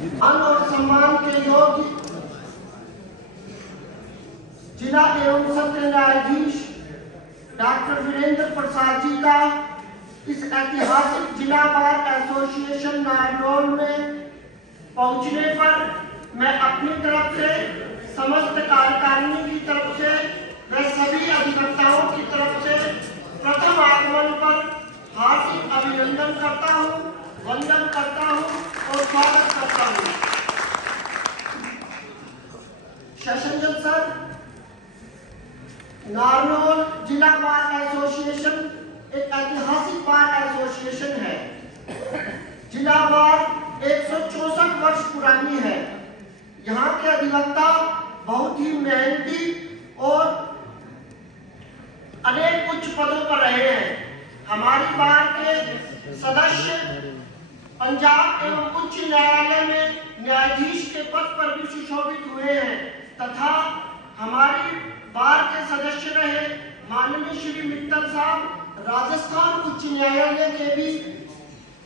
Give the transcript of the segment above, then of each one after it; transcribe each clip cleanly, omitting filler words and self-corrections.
मान और सम्मान के योग्य जिला एवं सत्र न्यायाधीश डॉक्टर वीरेंद्र प्रसाद जी का इस ऐतिहासिक जिला बार एसोसिएशन नारनौल में पहुंचने पर मैं अपनी तरफ से, समस्त कार्यकारिणी की तरफ से व सभी अधिवक्ताओं की तरफ से प्रथम आगमन पर हार्दिक अभिनंदन करता हूं, वंदन करता हूं और स्वागत करता हूं। सेशन जज सर, नारनौल जिला बार एसोसिएशन एक ऐतिहासिक बार एसोसिएशन है। जिला बार 164 वर्ष पुरानी है। यहाँ के अधिवक्ता बहुत ही मेहनती और अनेक उच्च पदों पर रहे हैं। हमारी बार के सदस्य पंजाब एवं उच्च न्यायालय में न्यायाधीश के पद पर भी सुशोभित हुए हैं तथा हमारी बार के सदस्य रहे माननीय श्री मित्तल साहब राजस्थान उच्च न्यायालय के भी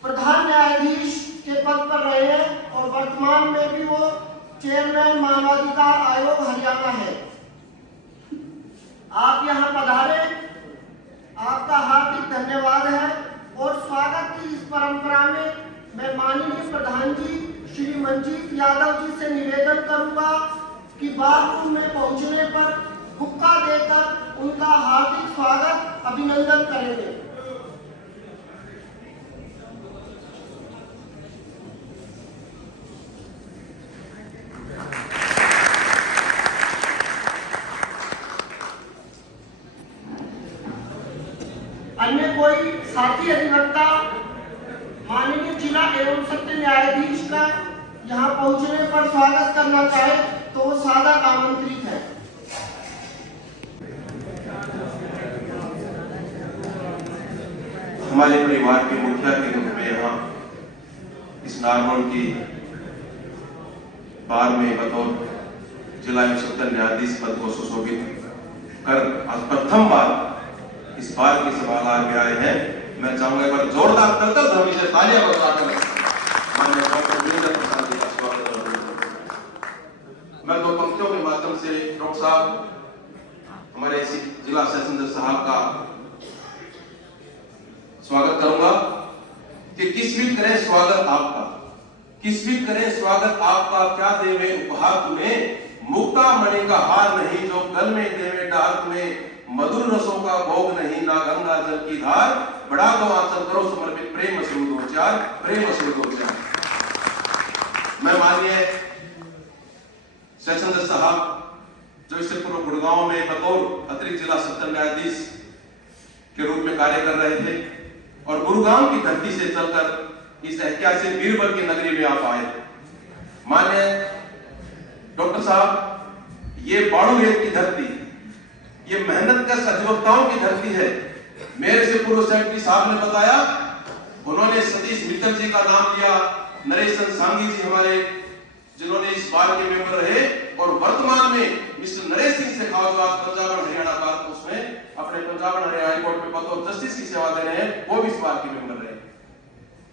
प्रधान न्यायाधीश के पद पर रहे हैं और वर्तमान में भी वो चेयरमैन मानवाधिकार आयोग हरियाणा है। आप यहाँ पधारे, आपका हार्दिक धन्यवाद है और स्वागत की इस परंपरा में मैं माननीय प्रधान जी श्री मंजीत यादव जी से निवेदन करूंगा कि बार में पहुंचने पर हुक्का देकर उनका हार्दिक स्वागत अभिनंदन करेंगे। अन्य कोई साथी अधिवक्ता माननीय जिला एवं सत्र न्यायाधीश का यहाँ पहुंचने पर स्वागत करना चाहे तो वो सादर आमंत्रित है। हमारे परिवार के मुखिया के रूप में यहाँ इस नारनौल की बार में बतौर जिला एवं सत्र न्यायाधीश पद को सुशोभित कर आज प्रथम बार इस बार की सभा आगे आए हैं। मैं चाहूंगा एक बार जोरदार करतब ध्वनि से तालियां बजाकर माननीय डॉक्टर वीरेंद्र प्रसाद जी का स्वागत करूंगा। मैं दो पंक्तियों के माध्यम से डॉक्टर साहब, हमारे जिला सेशन जज साहब का स्वागत करूंगा कि किस भी करें स्वागत आपका, किस भी करें स्वागत आपका, क्या देवे उपहार तुम्हें, मुक्ता मणि का हार नहीं जो गल में देवे डार तुम्हें, मधुर रसों का भोग नहीं ना गंगा जल की धार, बड़ा दो आचरण करो समर्पित प्रेम अश्रुदोचार, प्रेम अश्रुदोचार। मैं माननीय सेशन जज साहब जो इससे पूर्व गुड़गांव में बतौर अतिरिक्त जिला सत्र न्यायाधीश के रूप में कार्य कर रहे थे और गुरुग्राम की धरती से चलकर इस ऐतिहासिक बीरबल की नगरी में आप आए। माननीय डॉक्टर साहब, ये बाड़ूहेत की धरती, ये मेहनत कश अधिवक्ताओं की धरती है। मेरे से पूर्व सेक्रेटरी साहब ने बताया, उन्होंने सतीश मित्तल जी का नाम लिया, नरेश सांघी जी हमारे जिन्होंने इस बार के मेंबर रहे और वर्तमान में मिस्टर नरेश सिंह शेखावत आज पंजाब और हरियाणा बार उसमें अपने पंजाब और हरियाणा हाईकोर्ट में बतौर जस्टिस की सेवा दे रहे हैं, वो भी इस बार के मेंबर रहे।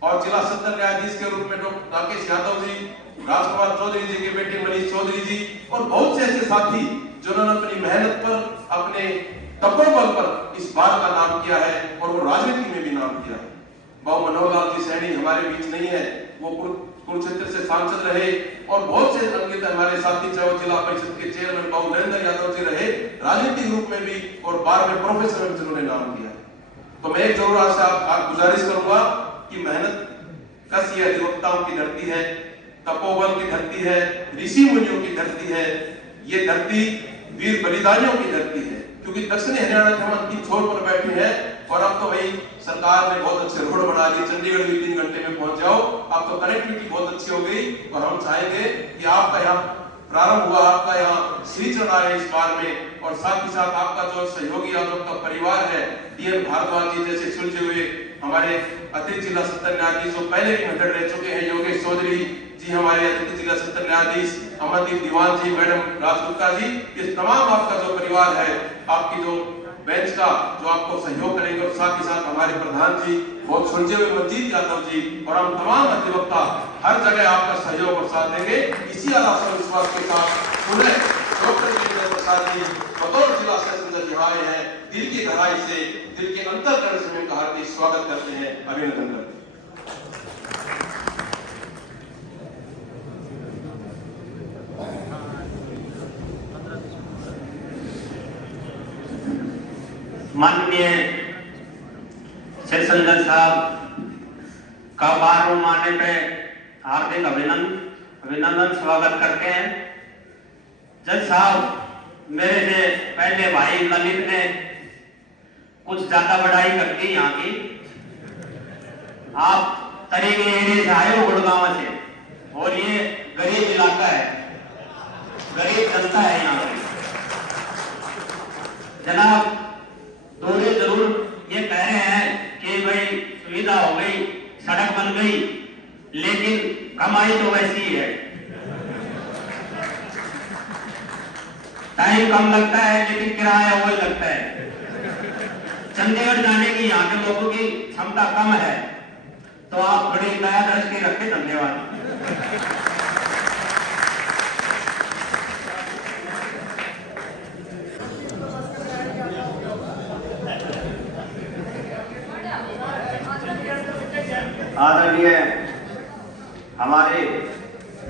और जिला सत्र न्यायाधीश के रूप में डॉक्टर राकेश यादव जी, राजकुमार चौधरी जी के बेटे मनीष चौधरी जी और बहुत से ऐसे साथी जिन्होंने अपनी मेहनत पर, अपने तपोबल पर इस बात का नाम किया है और वो राजनीति में भी नाम किया है। बाबू मनोहर लाल जी सैनी हमारे बीच नहीं है, वो कुरुक्षेत्र से सांसद रहे और बहुत से अंकित हमारे साथी, चाहे वो जिला परिषद के चेयरमैन बाबू नरेंद्र यादव जी रहे, राजनीतिक रूप में भी और बार में प्रोफेसर में जिन्होंने नाम किया। तो मैं एक जरूर आपसे आप गुजारिश करूंगा कि मेहनत कश ये अधिवक्ताओं की धरती है, तपोबल की धरती है, ऋषि मुनियों की धरती है, ये धरती वीर बलिदानियों की धरती है। क्योंकि दक्षिणी हरियाणा के हम अंतिम छोर पर बैठे हैं और अब तो भाई सरकार ने बहुत अच्छे रोड बना दिए, चंडीगढ़ भी 3 घंटे में पहुंच जाओ, अब तो कनेक्टिविटी बहुत अच्छी हो गई और हम चाहेंगे कि आपका यहाँ प्रारंभ हुआ, आपका यहाँ श्री चढ़ा है इस बार में और साथ ही साथ आपका जो सहयोगी आपका परिवार है, डीएन भारद्वाज जी जैसे सुलझे हुए हमारे अतिरिक्त जिला सत्र न्यायाधीश जो पहले भी मेथड रह चुके हैं, योगेश चौधरी जी हमारे अतिरिक्त जिला सत्र न्यायाधीश, अमरदीप दीवान जी, मैडम राजगुप्ता जी, ये तमाम आपका जो परिवार है, आपकी जो बेंच का जो आपको सहयोग करेंगे और साथ ही साथ हमारे प्रधान जी बहुत सुलझे हुए मंजीत यादव जी और हम तमाम अधिवक्ता हर जगह आपका सहयोग और साथ देंगे। इसी आशा विश्वास के साथ पुनः डॉक्टर वीरेंद्र प्रसाद जी बतौर जिला सेशन जज यहाँ आए हैं। दिल की गहराई से, दिल के अंतःकरण से उनका हार्दिक स्वागत करते हैं, अभिनंदन करते हैं। माननीय सेशन जज साहब का बार रूम आने पे हार्दिक अभिनंदन स्वागत करते हैं। जज साहब, मेरे से पहले भाई ललित ने कुछ ज्यादा बढ़ाई कर दी यहाँ की। आप तरीके एरिया से आए हो, गुड़गांव से, और ये गरीब इलाका है, गरीब जनता है यहाँ की। जनाब दोरे जरूर ये कह रहे हैं कि भाई सुविधा हो गई, सड़क बन गई, लेकिन कमाई तो वैसी ही है। टाइम कम लगता है लेकिन किराया वही लगता है। चंडीगढ़ जाने की यहाँ के लोगों की क्षमता कम है, तो आप बड़ी दया दृष्टि रखें। धन्यवाद। आदरणीय हमारे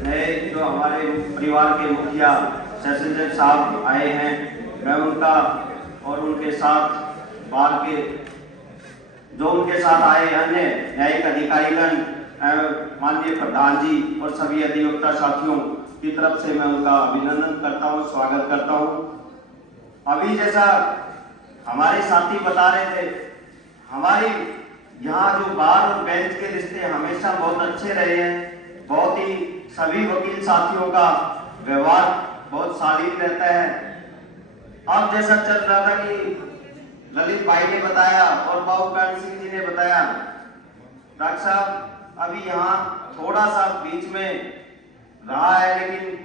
नए जो हमारे परिवार के मुखिया सेशन जज साहब आए हैं, मैं उनका और उनके साथ बार के जो उनके साथ आए अन्य न्यायिक अधिकारीगण, माननीय प्रधान जी और सभी अधिवक्ता साथियों की तरफ से मैं उनका अभिनंदन करता हूं, स्वागत करता हूं। अभी जैसा हमारे साथी बता रहे थे, हमारी यहाँ जो बार और बेंच के रिश्ते हमेशा बहुत अच्छे रहे हैं। बहुत ही सभी वकील साथियों का व्यवहार बहुत शालीन रहता है। अब जैसा चल रहा था कि ललित भाई ने बताया और बाबूकांत सिंह जी ने बताया, डॉक्टर साहब अभी यहाँ थोड़ा सा बीच में रहा है, लेकिन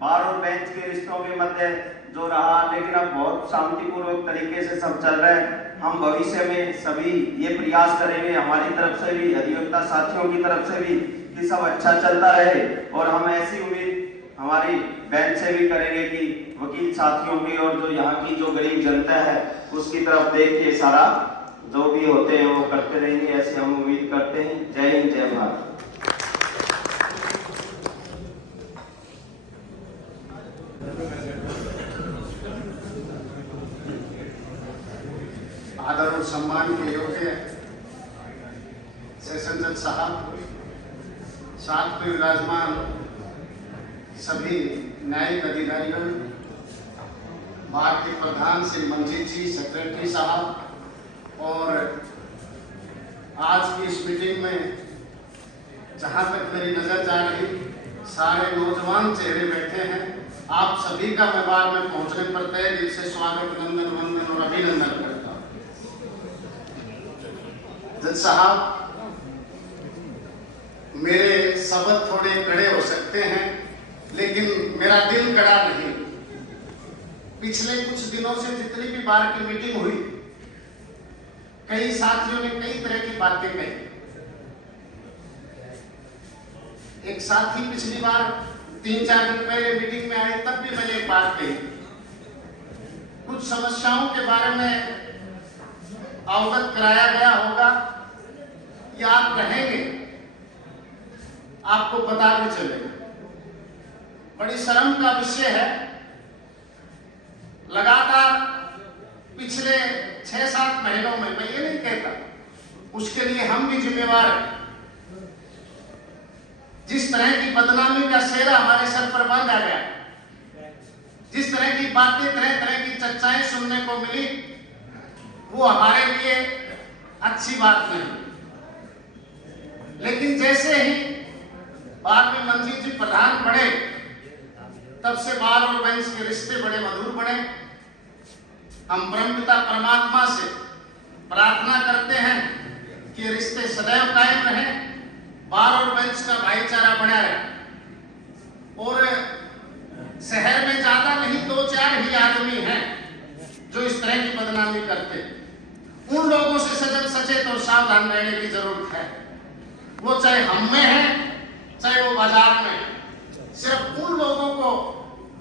बार और बेंच के रिश्तों के मध्य जो रहा, लेकिन अब बहुत शांतिपूर्वक तरीके से सब चल रहा है। हम भविष्य में सभी ये प्रयास करेंगे, हमारी तरफ से भी, अधिवक्ता साथियों की तरफ से भी, कि सब अच्छा चलता रहे। और हम ऐसी उम्मीद हमारी बेंच से भी करेंगे कि वकील साथियों की और जो यहाँ की जो गरीब जनता है उसकी तरफ देख के सारा जो भी होते हैं वो करते रहेंगे, ऐसे हम उम्मीद करते हैं। जय हिंद, जय भारत। आदर और सम्मान के योग्य सेशन जज साहब, साथ में विराजमान सभी न्यायिक अधिकारीगण, बार के प्रधान श्री मंजीत जी, सेक्रेटरी साहब, और आज की इस मीटिंग में जहां तक मेरी नजर जा रही सारे नौजवान चेहरे बैठे हैं, आप सभी का मैं बार में पहुंचने पर तय दिल से स्वागत, नंदन वंदन और अभिनंदन करता हूं। जज साहब, मेरे शब्द थोड़े कड़े हो सकते हैं, लेकिन मेरा दिल कड़ा नहीं। पिछले कुछ दिनों से जितनी भी बार की मीटिंग हुई, कई साथियों ने कई तरह की बातें कही। एक साथी पिछली बार 3-4 दिन पहले मीटिंग में आए, तब भी मैंने एक बात कही, कुछ समस्याओं के बारे में अवगत कराया गया होगा या आप रहेंगे, आपको पता भी चलेगा। बड़ी शर्म का विषय है, लगातार पिछले 6-7 महीनों में, मैं ये नहीं कहता, उसके लिए हम भी जिम्मेवार हैं। जिस तरह की बदनामी का सेहरा हमारे सर पर बांधा गया, जिस तरह की बातें, तरह तरह की चर्चाएं सुनने को मिली, वो हमारे लिए अच्छी बात नहीं। लेकिन जैसे ही बार में मंजीत जी प्रधान बने, तब से बार और बेंच के रिश्ते बड़े मधुर बने। हम ब्रह्मपिता परमात्मा से प्रार्थना करते हैं कि रिश्ते सदैव कायम रहें, बार और बेंच का भाईचारा बना रहे। और शहर में ज्यादा नहीं, 2-4 ही आदमी हैं जो इस तरह की बदनामी करते। उन लोगों से सजग, सचेत और सावधान रहने की जरूरत है। वो चाहे हम में है, चाहे वो बाजार में, सिर्फ उन लोगों को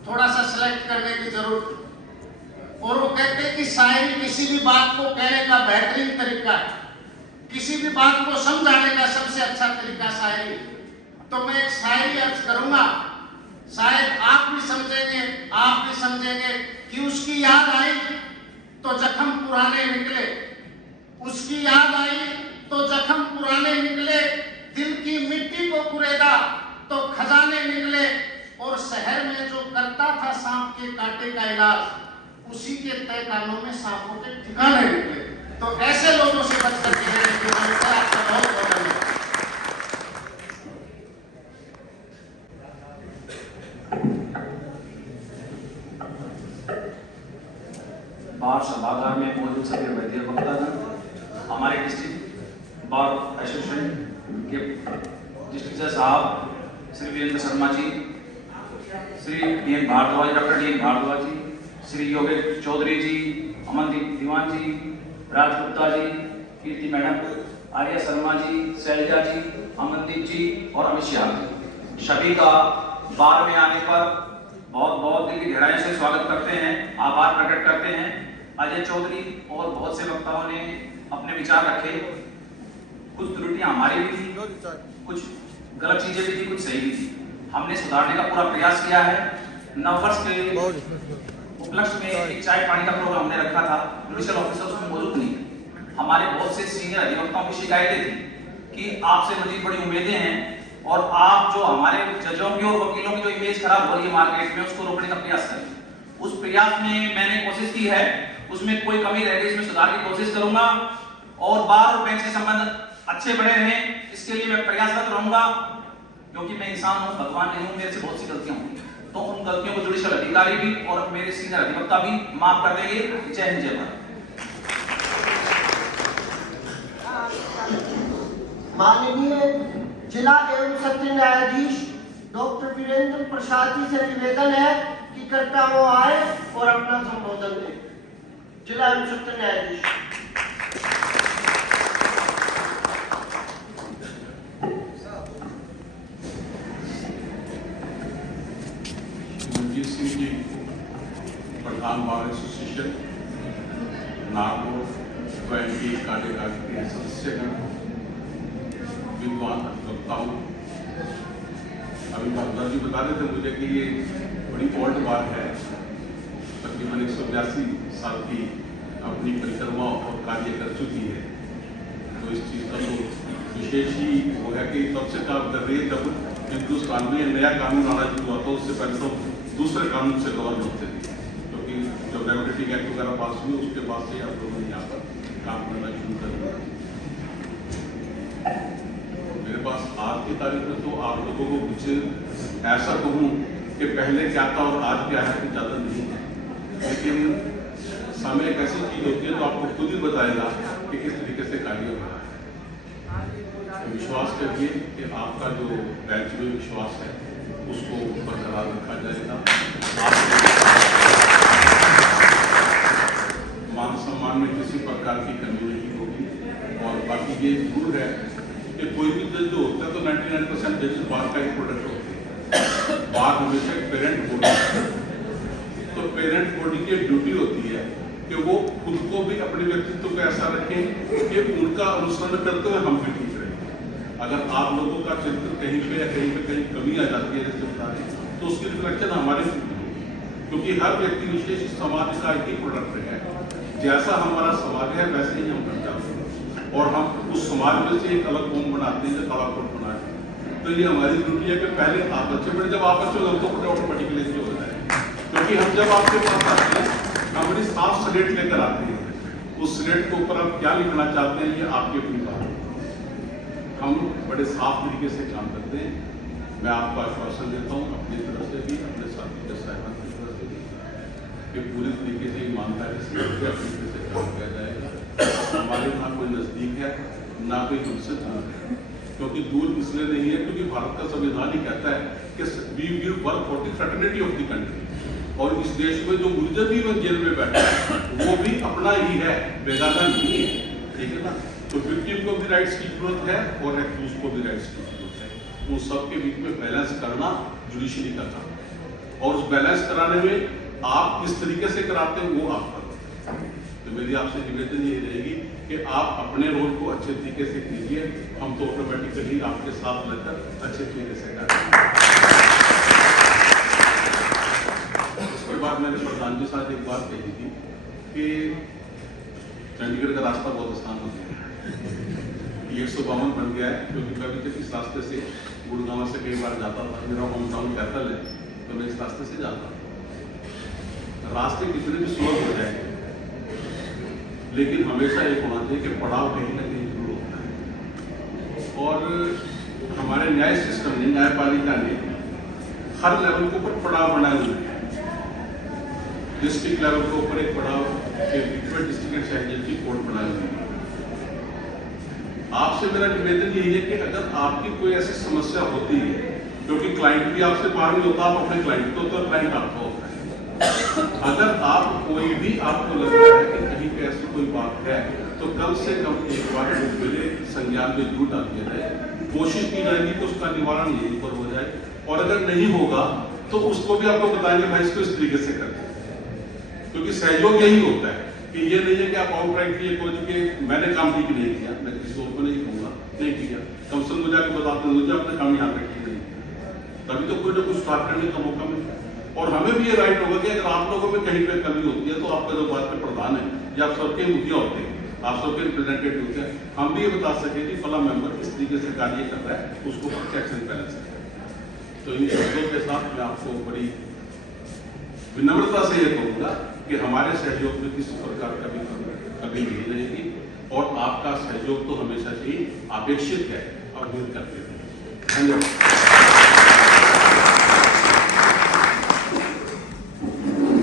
थोड़ा सा सिलेक्ट करने की जरूरत। और वो कहते हैं कि शायरी किसी भी बात को कहने का बेहतरीन तरीका है, किसी भी बात को समझाने का सबसे अच्छा तरीका शायरी। तो मैं एक शायरी अर्ज करूंगा, शायद आप भी समझेंगे, आप भी समझेंगे कि उसकी याद आई तो जख्म पुराने निकले, उसकी याद आई तो जख्म पुराने निकले, दिल की मिट्टी को कुरेदा तो खजाने निकले, और शहर में जो करता था सांप के कांटे का इलाज, उसी के तय कानों में सांपों के ठिकाने निकले। तो ऐसे लोगों से बच करके रहने की जरूरत है। आपका बहुत बहुत धन्यवाद। बार सभागार में मौजूद सभी वैद्य वक्तागण, हमारे डिस्ट्रिक्ट बार एसोसिएशन के डिस्ट्रिक्ट जज साहब श्री वीरेंद्र शर्मा जी, श्री डीएन भारद्वाज, डॉक्टर डीएन भारद्वाज जी, श्री योगेश चौधरी जी, अमनदीप दीवान जी, राज गुप्ता जी, कीर्ति मैडम, आर्या शर्मा जी, शैलजा जी, अमनदीप जी और अमित शाह जी, सभी का बार में आने पर बहुत बहुत दिल की गहराई से स्वागत करते हैं, आभार प्रकट करते हैं। अजय चौधरी और बहुत से वक्ताओं ने अपने विचार रखे, कुछ त्रुटियां हमारी भी थी, कुछ गलत चीजें भी थी, कुछ सही भी थी। हमने सुधारने का पूरा प्रयास किया है। नववर्ष के उपलक्ष्य में एक चाय पानी का प्रोग्राम हमने रखा था, जुडिशियल ऑफिसर उसमें मौजूद नहीं थे। हमारे बहुत से सीनियर अधिवक्ताओं की शिकायतें थी कि आपसे मजीद बड़ी उम्मीदें हैं और आप जो हमारे जजों की और वकीलों की जो इमेज खराब हो रही है मार्केट में, उसको रोकने का प्रयास करें। उस प्रयास में मैंने कोशिश की है, उसमें कोई कमी रह गई इसमें सुधार की कोशिश करूंगा और बार और बेंच के संबंध अच्छे बने रहें, इसके लिए मैं प्रयासरत रहूंगा, क्योंकि मैं इंसान हूं, भगवान नहीं हूं, मेरे से बहुत सी गलतियां होंगी। तो उन गलतियों को जुडिशियल अधिकारी भी और मेरे सीनियर अधिवक्ता भी माफ कर देंगे। जय हिंद, जय भारत। माननीय जिला एवं सत्र न्यायाधीश डॉक्टर वीरेंद्र प्रसाद जी से निवेदन है कि कृपया वो आए और अपना संबोधन दें। जिला एवं सत्र न्यायाधीश। मनजीत सिंह जी, प्रधान बार एसोसिएशन नागौर, स्वयं की कार्यकारिणी के सदस्यगण, विद्वान अधिवक्ताओं, अभी भगवत जी बता रहे थे मुझे कि ये बड़ी ओल्ड बात है, तकरीबन 182 साल की अपनी परिक्रमा और कार्य कर चुकी है। तो इस चीज़ का तो विशेष ही वो है कि तब से काम कर रही है जब हिंदुस्तान में नया कानून आना शुरू हुआ, तो उससे पहले तो दूसरे कानून से गवर्न होते थे, क्योंकि जब रेगुलेटिंग एक्ट वगैरह पास हुए उसके बाद से आप लोगों ने यहाँ पर काम करना शुरू कर दिया। मेरे पास आज की तारीख में तो आप लोगों को कुछ ऐसा कहूँ कि पहले क्या था और आज क्या है, कुछ ज़्यादा नहीं है, लेकिन समय एक ऐसी चीज़ होती है तो आपको खुद ही बताएगा कि किस तरीके से कार्य हो रहा है। विश्वास करिए कि आपका जो बेंच में विश्वास है उसको बरकरार रखा जाएगा। मान सम्मान में किसी प्रकार की कमी नहीं होगी। और बाकी ये जरूर है कि कोई भी जज जो होता है तो 99% जज बार का ही प्रोडक्ट होते हैं। बार हमेशा पेरेंट बॉडी, तो पेरेंट बॉडी की ड्यूटी होती है कि वो खुद को भी अपने व्यक्तित्व को ऐसा रखें कि उनका अनुसरण करते हुए हम भी ठीक रहें। अगर आप लोगों का चित्र कहीं पे या कहीं पे कहीं कमी आ जाती है जैसे बता रहे, तो उसकी रिफ्लेक्शन हमारे, क्योंकि हर व्यक्ति विशेष समाज का एक ही प्रोडक्ट है। जैसा हमारा समाज है वैसे ही हम बन जाते हैं और हम उस समाज में से एक अलग कौम बनाते हैं, जो काला कोट बनाए। तो ये हमारी ड्यूटी है कि पहले आप बच्चे बड़े, जब आप बच्चे होते तो ऑटोमेटिकली हो जाए, क्योंकि हम जब आपके पास आते हैं हम बड़ी साफ स्लेट लेकर आते हैं। उस स्लेट के ऊपर आप क्या लिखना चाहते हैं ये आपकी अपनी बात है। हम बड़े साफ तरीके से काम करते हैं। मैं आपको आश्वासन देता हूँ अपनी तरफ से भी, अपने साथी के साहिबान की तरफ से भी, कि पूरी तरीके से ईमानदारी से अपने तरीके से काम किया जाएगा। हमारे यहाँ कोई नज़दीक है ना कोई हमसे दूर है, क्योंकि दूर इसलिए नहीं है क्योंकि भारत का संविधान ही कहता है कि we will work for the fraternity of the country. और इस देश में जो मुलजिम भी जेल में बैठा है वो भी अपना ही है, बेगाना नहीं है, ठीक है ना। तो विक्टिम को भी राइट्स की जरूरत है और एक्यूज को भी राइट्स की जरूरत है। उन सबके बीच में बैलेंस करना जुडिशरी का काम है, और उस बैलेंस कराने में आप किस तरीके से कराते हैं वो आप करो। तो मेरी आपसे निवेदन ये रहेगी कि आप अपने रोल को अच्छे तरीके से कीजिए, हम तो ऑटोमेटिकली आपके साथ रहकर अच्छे तरीके से करेंगे। उसके बाद मैंने प्रधान जी साथ एक बात कही थी कि चंडीगढ़ का रास्ता बहुत आसान हो गया है, 152 बन गया है, क्योंकि मैं भी इस रास्ते से गुड़गांव से कई बार जाता था, मेरा होम टाउन कैथल है, तो मैं इस रास्ते से जाता था। रास्ते कितने भी स्लो हो जाए, लेकिन हमेशा एक होना चाहिए कि पड़ाव कहीं ना कहीं जरूर होता है। और हमारे न्याय सिस्टम ने, न्यायपालिका ने हर लेवल के ऊपर पड़ाव बनाए हुए हैं। डिस्ट्रिक्ट लेवल के ऊपर एक पड़ाव, डिस्ट्रिक्ट एंड की कोर्ट बनाए हुए हैं। आपसे मेरा निवेदन यही है कि अगर आपकी कोई ऐसी समस्या होती है, क्योंकि क्लाइंट भी आपसे बाहर नहीं होता, आप अपने क्लाइंट को, तो क्लाइंट आपका होता है। अगर आप कोई भी आपको लग रहा है कि कहीं पे ऐसी कोई बात है, तो कम से कम एक बार मेरे संज्ञान में जरूर डाल दिया जाए। कोशिश की जाएगी कि उसका निवारण यहीं पर हो जाए, और अगर नहीं होगा तो उसको भी आपको बताएंगे भाई इसको इस तरीके से करते, क्योंकि सहयोग यही होता है कि ये नहीं है कि आप आउटराइट ये कोई कि मैंने काम ठीक नहीं किया, मैं किसी और को नहीं कहूँगा नहीं किया, कम से कम मुझे आपको बताते हैं मुझे अपने काम यहाँ पे ठीक नहीं किया, तभी तो कोई ना कुछ स्टार्ट करने का मौका मिलता है। और हमें भी ये राइट होगा कि अगर आप लोगों में कहीं पे कमी होती है, तो आपका जो बात पे प्रधान है या आप सबके मुखिया होते हैं, आप सबके रिप्रेजेंटेटिव होते हैं, हम भी ये बता सके कि फला मेंबर किस तरीके से कार्य कर रहा है, उसको चेक्स एंड बैलेंस करें। तो इन शब्दों के साथ मैं आपको बड़ी विनम्रता से ये कहूँगा कि हमारे सहयोग में किसी प्रकार का भी कमी नहीं रहेगी, और आपका सहयोग तो हमेशा से ही अपेक्षित है और उम्मीद करते हैं। धन्यवाद।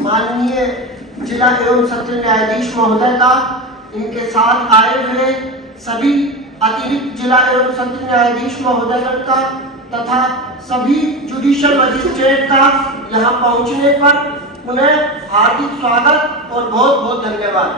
माननीय जिला एवं सत्र न्यायाधीश महोदय का, इनके साथ आए हुए सभी अतिरिक्त जिला एवं सत्र न्यायाधीश महोदयगण का तथा सभी जुडिशियल मजिस्ट्रेट का यहाँ पहुँचने पर पुनः हार्दिक स्वागत और बहुत बहुत धन्यवाद।